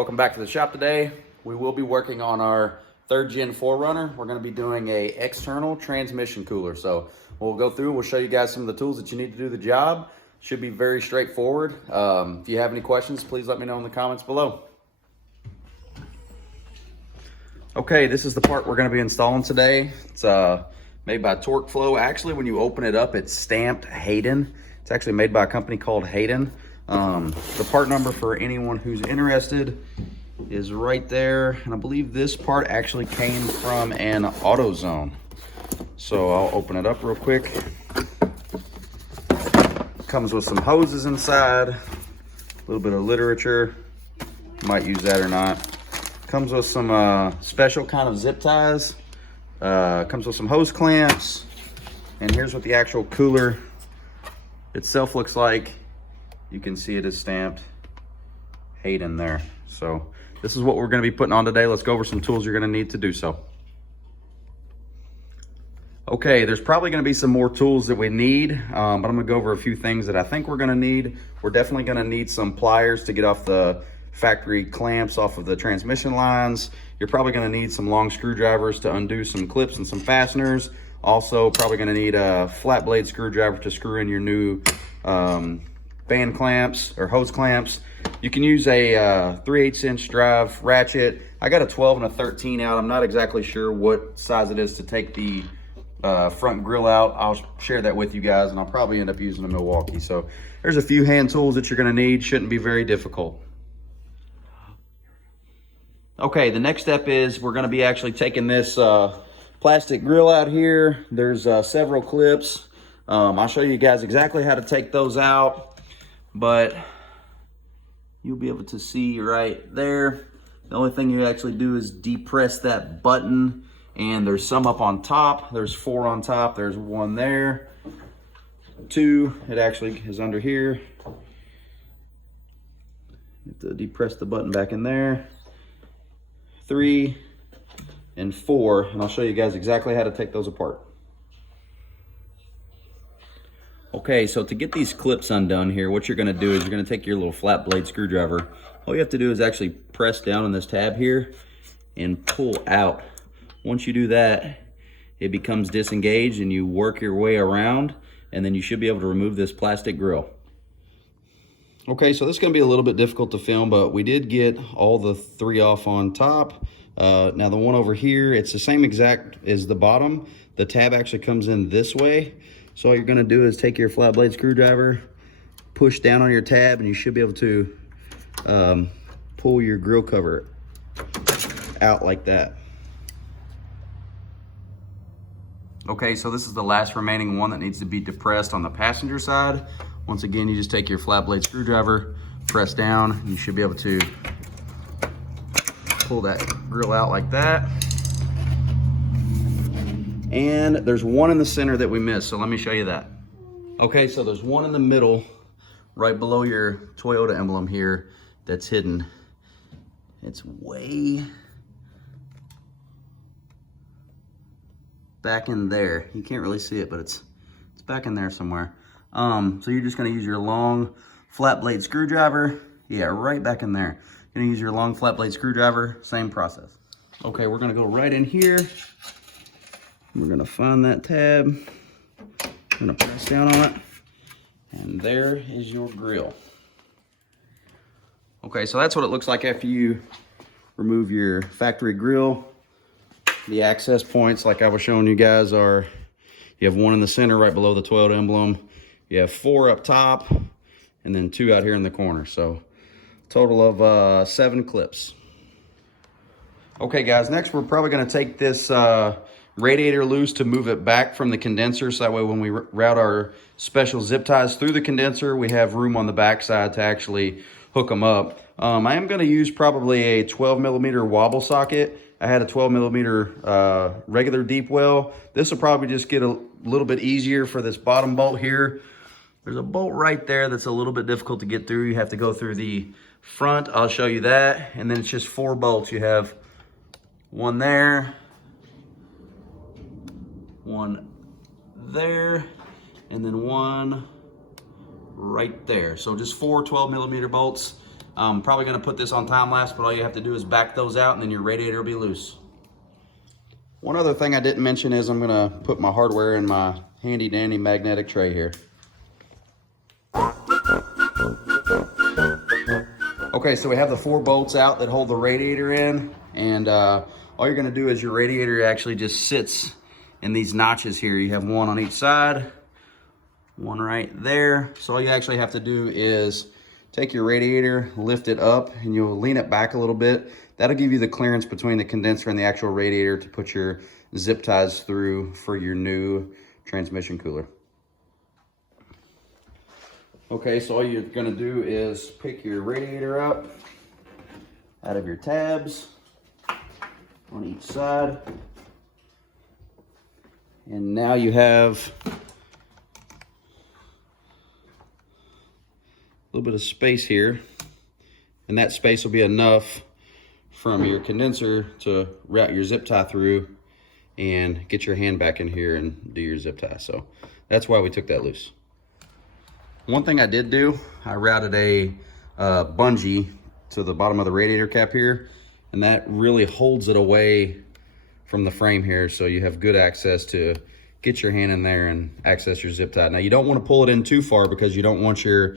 Welcome back to the shop today. We will be working on our 3rd gen 4Runner. We're going to be doing a external transmission cooler. So we'll go through, we'll show you guys some of the tools that you need to do the job. Should be very straightforward. If you have any questions, please let me know in the comments below. Okay, this is the part we're going to be installing today. It's made by Torque Flow. Actually, when you open it up, it's stamped Hayden. It's actually made by a company called Hayden. The part number for anyone who's interested is right there. And I believe this part actually came from an AutoZone. So I'll open it up real quick. Comes with some hoses inside, a little bit of literature. Might use that or not. Comes with some special kind of zip ties. Comes with some hose clamps. And here's what the actual cooler itself looks like. You can see it is stamped Hayden there. So this is what we're going to be putting on today. Let's go over some tools you're going to need to do so. Okay, there's probably going to be some more tools that we need, but I'm going to go over a few things that I think we're going to need. We're definitely going to need some pliers to get off the factory clamps off of the transmission lines. You're probably going to need some long screwdrivers to undo some clips and some fasteners. Also, probably going to need a flat blade screwdriver to screw in your new band clamps or hose clamps. You can use a 3/8 inch drive ratchet. I got a 12 and a 13 out. I'm not exactly sure what size it is to take the front grill out. I'll share that with you guys, and I'll probably end up using a Milwaukee. So there's a few hand tools that you're going to need. Shouldn't be very difficult. Okay, the next step is we're going to be actually taking this plastic grill out here. There's several clips. I'll show you guys exactly how to take those out, but you'll be able to see right there. The only thing you actually do is depress that button, and there's some up on top. There's 4 on top. There's 1 there. 2, it actually is under here. You have to depress the button back in there. 3 and 4, and I'll show you guys exactly how to take those apart. Okay, so to get these clips undone here, what you're going to do is you're going to take your little flat blade screwdriver. All you have to do is actually press down on this tab here and pull out. Once you do that, it becomes disengaged and you work your way around, and then you should be able to remove this plastic grill. Okay, so this is going to be a little bit difficult to film, but we did get all the 3 off on top. Now the one over here, it's the same exact as the bottom. The tab actually comes in this way. So all you're going to do is take your flat blade screwdriver, push down on your tab, and you should be able to pull your grill cover out like that. Okay, so this is the last remaining one that needs to be depressed on the passenger side. Once again, you just take your flat blade screwdriver, press down, and you should be able to pull that grill out like that. And there's 1 in the center that we missed, so let me show you that. Okay, so there's 1 in the middle, right below your Toyota emblem here, that's hidden. It's way back in there. You can't really see it, but it's back in there somewhere. So you're just gonna use your long flat blade screwdriver. Yeah, right back in there. You're gonna use your long flat blade screwdriver, same process. Okay, we're gonna go right in here. We're gonna find that tab. I'm gonna press down on it, and there is your grill. Okay, so that's what it looks like after you remove your factory grill. The access points, like I was showing you guys, are you have 1 in the center right below the Toyota emblem. You have 4 up top, and then 2 out here in the corner. So total of 7 clips. Okay guys, next we're probably gonna take this radiator loose to move it back from the condenser, so that way when we route our special zip ties through the condenser, we have room on the back side to actually hook them up. I am going to use probably a 12mm wobble socket. I had a 12mm regular deep well. This will probably just get a little bit easier for this bottom bolt here. There's a bolt right there that's a little bit difficult to get through. You have to go through the front. I'll show you that. And then it's just 4 bolts. You have 1 there, 1 there, and then 1 right there. So just 4 12mm bolts. I'm probably gonna put this on time lapse, but all you have to do is back those out and then your radiator will be loose. One other thing I didn't mention is I'm gonna put my hardware in my handy dandy magnetic tray here. Okay, so we have the 4 bolts out that hold the radiator in, and all you're gonna do is your radiator actually just sits in these notches here. You have one on each side, one right there. So all you actually have to do is take your radiator, lift it up, and you'll lean it back a little bit. That'll give you the clearance between the condenser and the actual radiator to put your zip ties through for your new transmission cooler. Okay, so all you're gonna do is pick your radiator up out of your tabs on each side. And now you have a little bit of space here, and that space will be enough from your condenser to route your zip tie through and get your hand back in here and do your zip tie. So that's why we took that loose. One thing I did do, I routed a bungee to the bottom of the radiator cap here, and that really holds it away from the frame here, so you have good access to get your hand in there and access your zip tie. Now you don't want to pull it in too far because you don't want your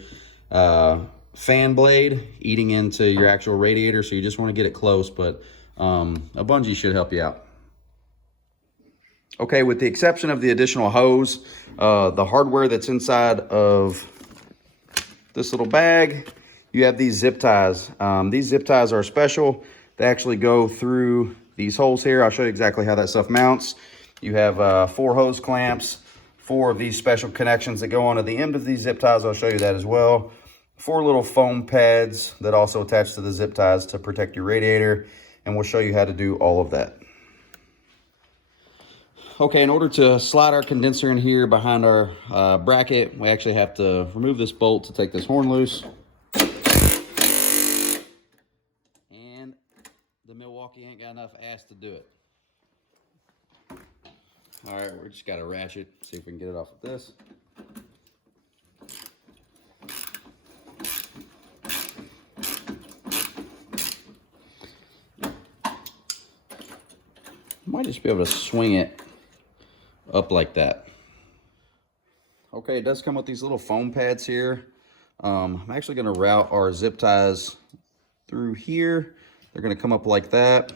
fan blade eating into your actual radiator, so you just want to get it close, but a bungee should help you out. Okay, with the exception of the additional hose, the hardware that's inside of this little bag, you have these zip ties. These zip ties are special. They actually go through these holes here. I'll show you exactly how that stuff mounts. You have 4 hose clamps, 4 of these special connections that go onto the end of these zip ties. I'll show you that as well. 4 little foam pads that also attach to the zip ties to protect your radiator, and we'll show you how to do all of that. Okay, in order to slide our condenser in here behind our bracket, we actually have to remove this bolt to take this horn loose. And the Milwaukee ain't got enough ass to do it. All right, we just got a ratchet. See if we can get it off with this. Might just be able to swing it up like that. Okay, it does come with these little foam pads here. I'm actually going to route our zip ties through here. They're going to come up like that.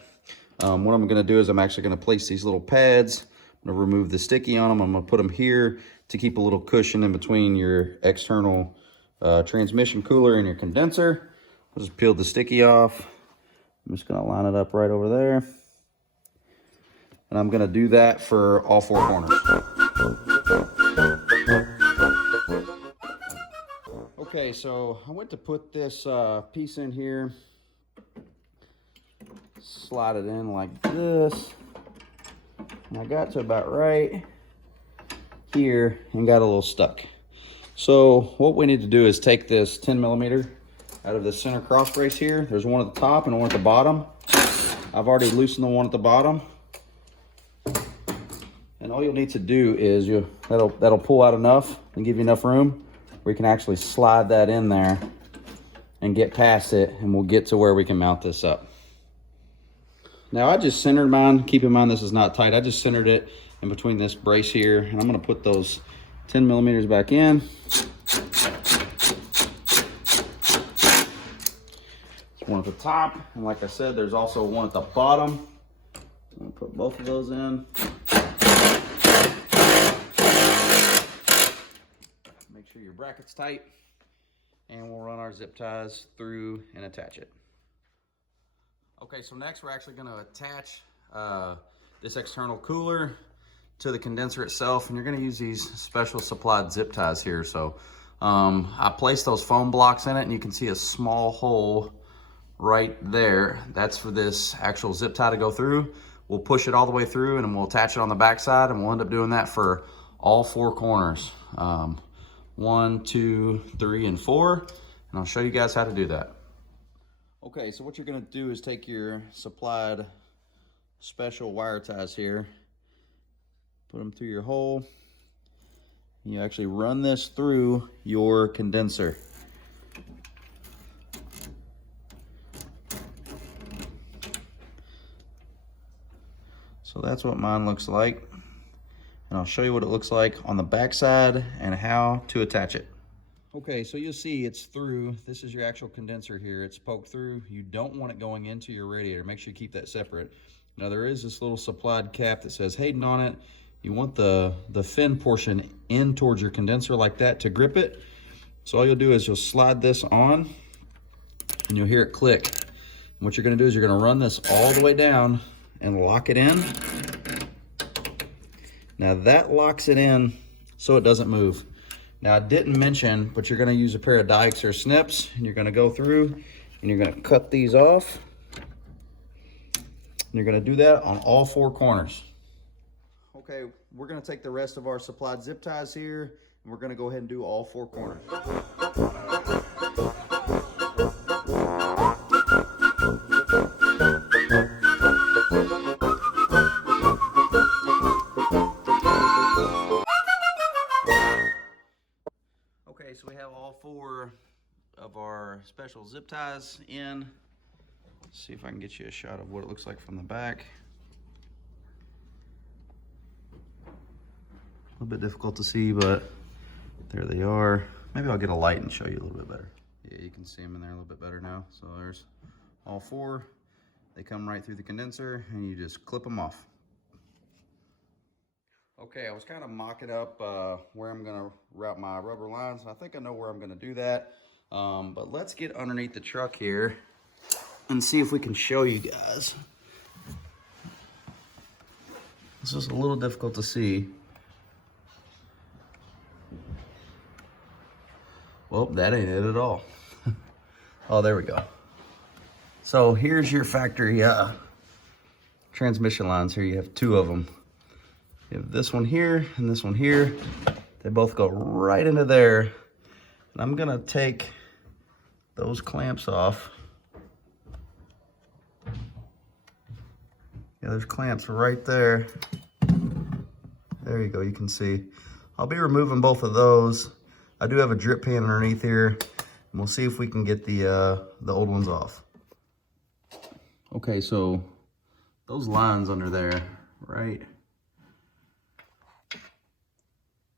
What I'm going to do is I'm actually going to place these little pads. I'm going to remove the sticky on them. I'm going to put them here to keep a little cushion in between your external transmission cooler and your condenser. I'll just peel the sticky off. I'm just going to line it up right over there. And I'm gonna do that for all 4 corners. Okay, so I went to put this piece in here, slide it in like this, and I got to about right here and got a little stuck. So what we need to do is take this 10mm out of the center cross brace here. There's one at the top and one at the bottom. I've already loosened the one at the bottom. And all you'll need to do is that'll pull out enough and give you enough room where you can actually slide that in there and get past it, and we'll get to where we can mount this up. Now I just centered mine. Keep in mind this is not tight. I just centered it in between this brace here, and I'm going to put those 10mm back in. There's one at the top, and like I said, there's also one at the bottom. I'm going to put both of those in. Make sure your bracket's tight, and we'll run our zip ties through and attach it. Okay, so next we're actually going to attach this external cooler to the condenser itself, and you're going to use these special supplied zip ties here. So I placed those foam blocks in it, and you can see a small hole right there. That's for this actual zip tie to go through. We'll push it all the way through, and then we'll attach it on the back side, and we'll end up doing that for all 4 corners. 1, 2, 3, and 4, and I'll show you guys how to do that. Okay, so what you're going to do is take your supplied special wire ties here, put them through your hole, and you actually run this through your condenser. So that's what mine looks like. And I'll show you what it looks like on the back side and how to attach it. Okay, so you'll see it's through. This is your actual condenser here. It's poked through. You don't want it going into your radiator. Make sure you keep that separate. Now there is this little supplied cap that says Hayden on it. You want the fin portion in towards your condenser like that to grip it. So all you'll do is you'll slide this on and you'll hear it click. And what you're gonna do is you're gonna run this all the way down and lock it in. Now that locks it in so it doesn't move. Now I didn't mention, but you're gonna use a pair of dikes or snips and you're gonna go through and you're gonna cut these off. And you're gonna do that on all 4 corners. Okay, we're gonna take the rest of our supplied zip ties here and we're gonna go ahead and do all 4 corners. Okay, so we have all 4 of our special zip ties in. Let's see if I can get you a shot of what it looks like from the back. A little bit difficult to see, but there they are. Maybe I'll get a light and show you a little bit better. Yeah, you can see them in there a little bit better now. So there's all 4. They come right through the condenser and you just clip them off. Okay, I was kind of mocking up where I'm gonna route my rubber lines. I think I know where I'm gonna do that. But let's get underneath the truck here and see if we can show you guys. This is a little difficult to see. Well, that ain't it at all. Oh, there we go. So here's your factory transmission lines here. You have 2 of them. You have this one here and this one here. They both go right into there. And I'm gonna take those clamps off. Yeah, there's clamps right there. There you go, you can see. I'll be removing both of those. I do have a drip pan underneath here, and we'll see if we can get the old ones off. Okay, so those lines under there, right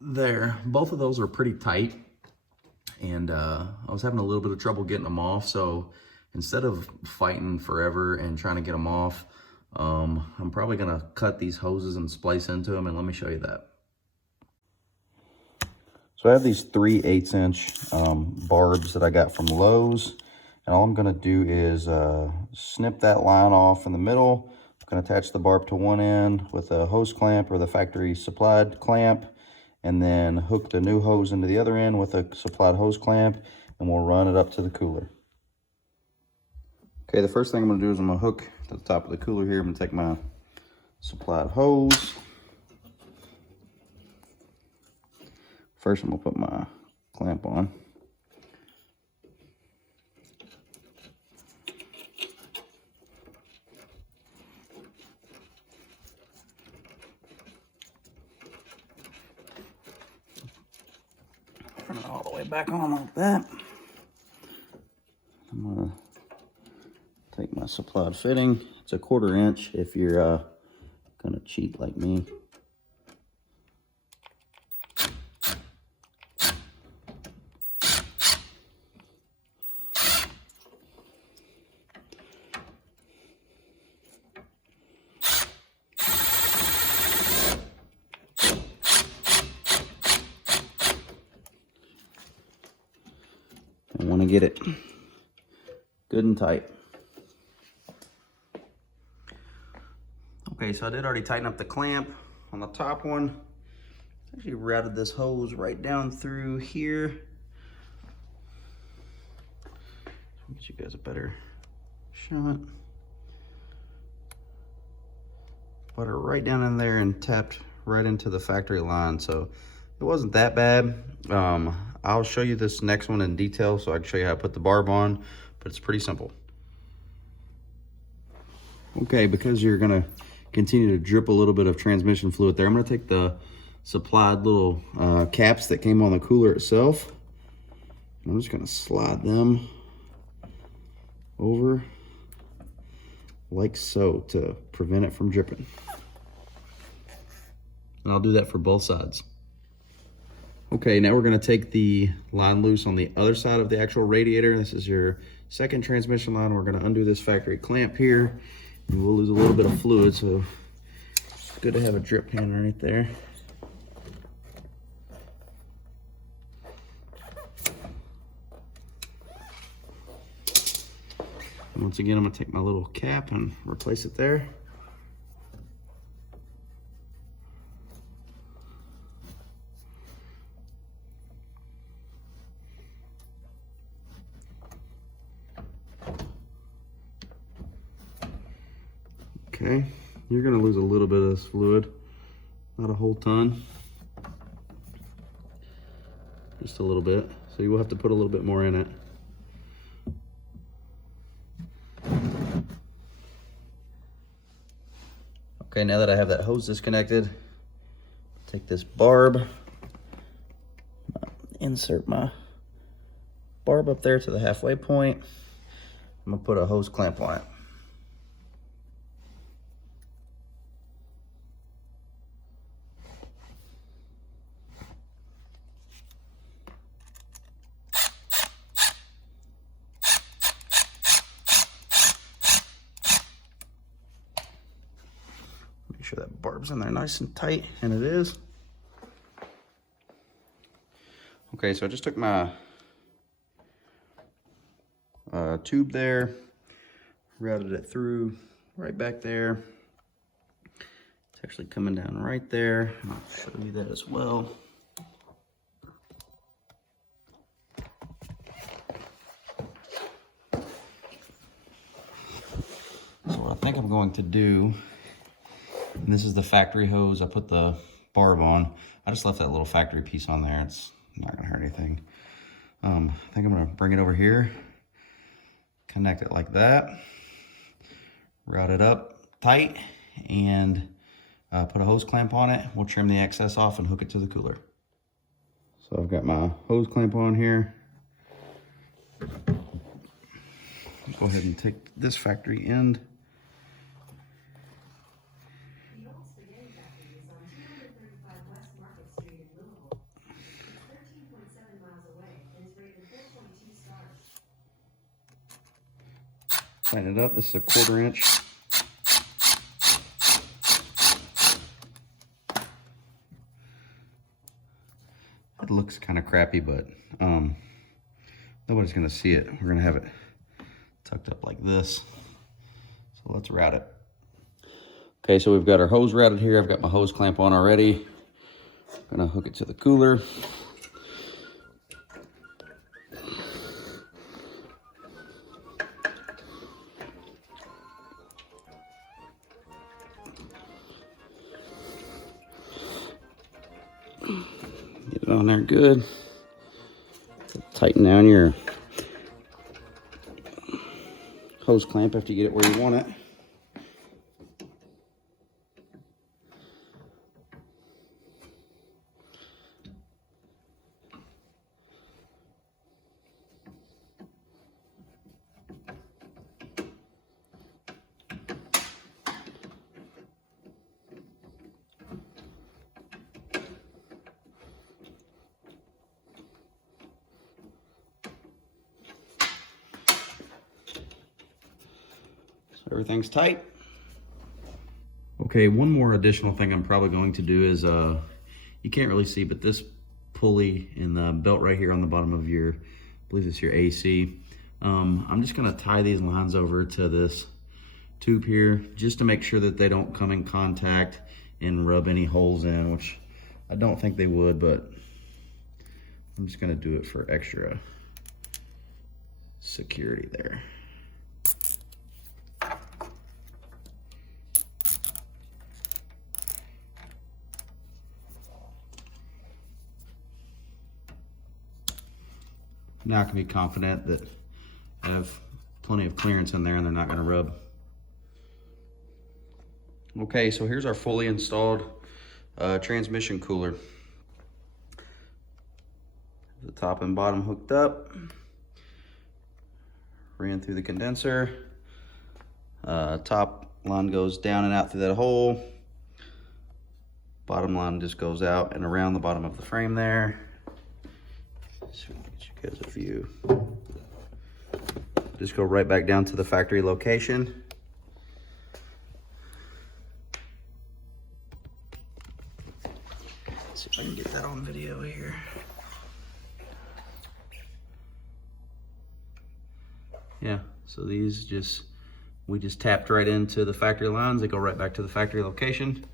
there, both of those are pretty tight, and I was having a little bit of trouble getting them off. So instead of fighting forever and trying to get them off, I'm probably gonna cut these hoses and splice into them, and let me show you that. So I have these 3/8 inch barbs that I got from Lowe's, and all I'm gonna do is snip that line off in the middle. I'm gonna attach the barb to one end with a hose clamp or the factory supplied clamp, and then hook the new hose into the other end with a supplied hose clamp, and we'll run it up to the cooler. Okay, the first thing I'm gonna do is I'm gonna hook to the top of the cooler here. I'm gonna take my supplied hose. First, I'm gonna put my clamp on. Turn it all the way back on like that. I'm gonna take my supplied fitting. It's a 1/4 inch if you're gonna cheat like me. I want to get it good and tight. Okay, so I did already tighten up the clamp on the top one. Actually routed this hose right down through here. Get you guys a better shot. Put her right down in there and tapped right into the factory line. So it wasn't that bad. I'll show you this next one in detail so I can show you how to put the barb on, but it's pretty simple. Okay, because you're gonna continue to drip a little bit of transmission fluid there, I'm gonna take the supplied little caps that came on the cooler itself. I'm just gonna slide them over like so to prevent it from dripping. and I'll do that for both sides. Okay, now we're gonna take the line loose on the other side of the actual radiator. This is your second transmission line. We're gonna undo this factory clamp here, and we'll lose a little bit of fluid, so it's good to have a drip pan right there. And once again, I'm gonna take my little cap and replace it there. Okay, you're gonna lose a little bit of this fluid, not a whole ton, just a little bit. So you will have to put a little bit more in it. Okay, now that I have that hose disconnected, take this barb, insert my barb up there to the halfway point. I'm gonna put a hose clamp on it. Make sure that barb's in there nice and tight, and it is. Okay, so I just took my tube there, routed it through right back there. It's actually coming down right there. I'll show you that as well. So what I think I'm going to do, and this is the factory hose I put the barb on. I just left that little factory piece on there. It's not gonna hurt anything. I think I'm gonna bring it over here, connect it like that, route it up tight, and put a hose clamp on it. We'll trim the excess off and hook it to the cooler. So I've got my hose clamp on here. Go ahead and take this factory end. Tighten it up. This is a 1/4 inch. It looks kind of crappy, but nobody's gonna see it. We're gonna have it tucked up like this. So let's route it. Okay, so we've got our hose routed here. I've got my hose clamp on already. I'm gonna hook it to the cooler. Get it on there good. Tighten down your hose clamp after you get it where you want it. Everything's tight. Okay, one more additional thing I'm probably going to do is, you can't really see, but this pulley and the belt right here on the bottom of your, I believe it's your AC, I'm just gonna tie these lines over to this tube here, just to make sure that they don't come in contact and rub any holes in, which I don't think they would, but I'm just gonna do it for extra security there. Now I can be confident that I have plenty of clearance in there and they're not gonna rub. Okay, so here's our fully installed transmission cooler. The top and bottom hooked up. Ran through the condenser. Top line goes down and out through that hole. Bottom line just goes out and around the bottom of the frame there. So get you guys a view. Just go right back down to the factory location. Let's see if I can get that on video here. Yeah, so these we just tapped right into the factory lines. They go right back to the factory location.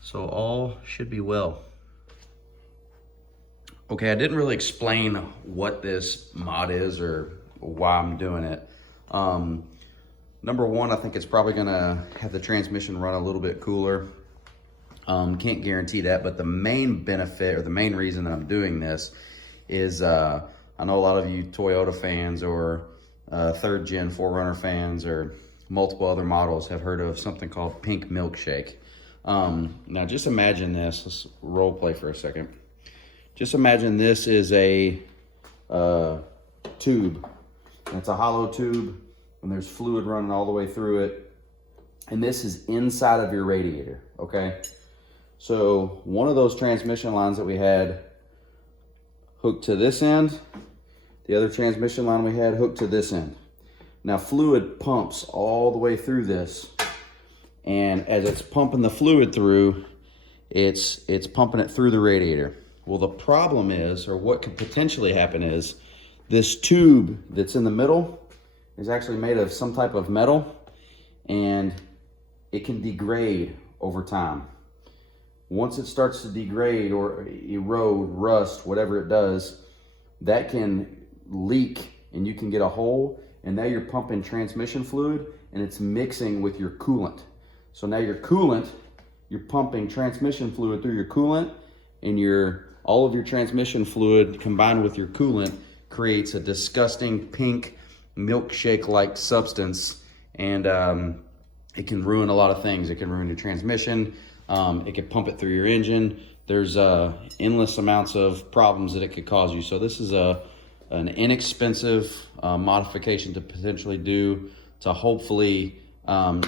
So all should be well. Okay, I didn't really explain what this mod is or why I'm doing it. Number one, I think it's probably gonna have the transmission run a little bit cooler. Can't guarantee that, but the main benefit or the main reason that I'm doing this is I know a lot of you Toyota fans or third gen 4Runner fans or multiple other models have heard of something called pink milkshake. Now just imagine this. Let's role play for a second. Just imagine this is a tube. And it's a hollow tube and there's fluid running all the way through it. And this is inside of your radiator, okay? So one of those transmission lines that we had hooked to this end, the other transmission line we had hooked to this end. Now fluid pumps all the way through this, and as it's pumping the fluid through, it's pumping it through the radiator. Well, the problem is, or what could potentially happen is, this tube that's in the middle is actually made of some type of metal, and it can degrade over time. Once it starts to degrade or erode, rust, whatever it does, that can leak and you can get a hole, and now you're pumping transmission fluid and it's mixing with your coolant. So now your coolant, you're pumping transmission fluid through your coolant, and all of your transmission fluid combined with your coolant creates a disgusting pink milkshake-like substance, and it can ruin a lot of things. It can ruin your transmission. It can pump it through your engine. There's endless amounts of problems that it could cause you. So this is an inexpensive modification to potentially do to hopefully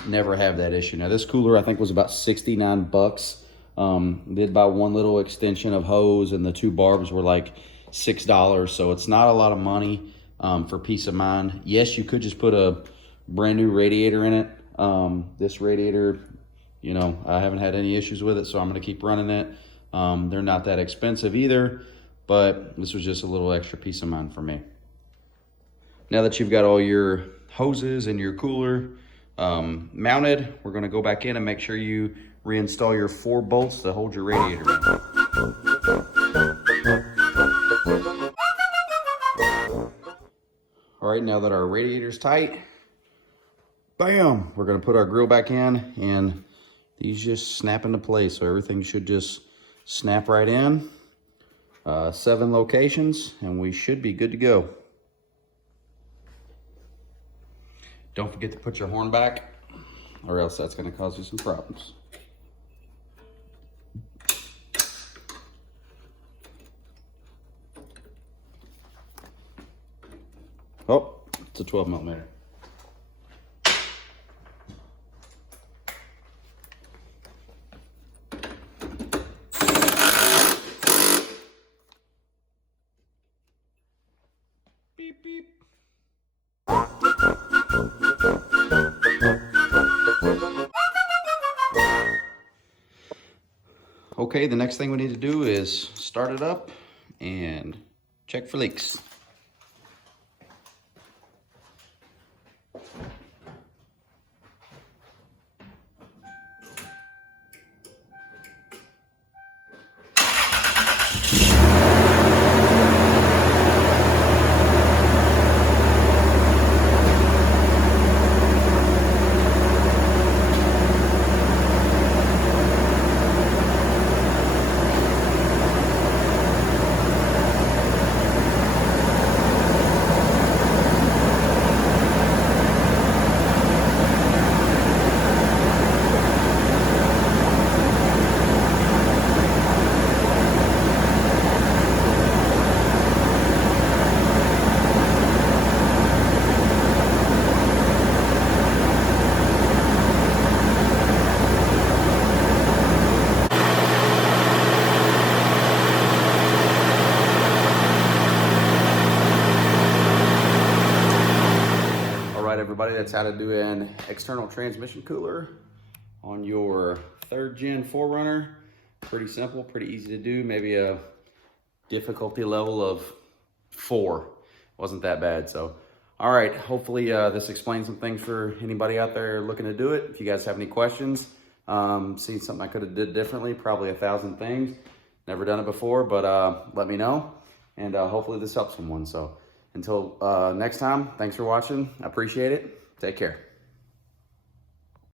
never have that issue. Now this cooler I think was about 69 bucks. Did buy one little extension of hose, and the two barbs were like $6. So it's not a lot of money for peace of mind. Yes, you could just put a brand new radiator in it. This radiator, you know, I haven't had any issues with it, so I'm gonna keep running it. They're not that expensive either, but this was just a little extra peace of mind for me. Now that you've got all your hoses and your cooler mounted, we're gonna go back in and make sure you reinstall your 4 bolts to hold your radiator in. All right, now that our radiator's tight, bam, we're gonna put our grill back in, and these just snap into place. So everything should just snap right in. 7 locations, and we should be good to go. Don't forget to put your horn back, or else that's gonna cause you some problems. Oh, it's a 12 millimeter. Beep, beep. Okay, the next thing we need to do is start it up and check for leaks. everybody, that's how to do an external transmission cooler on your 3rd gen 4Runner. Pretty simple, pretty easy to do. Maybe a difficulty level of 4. Wasn't that bad. So, all right, hopefully this explains some things for anybody out there looking to do it. If you guys have any questions, seen something I could have did differently, probably 1,000 things. Never done it before, but let me know. And hopefully this helps someone. So until next time, thanks for watching. I appreciate it. Take care.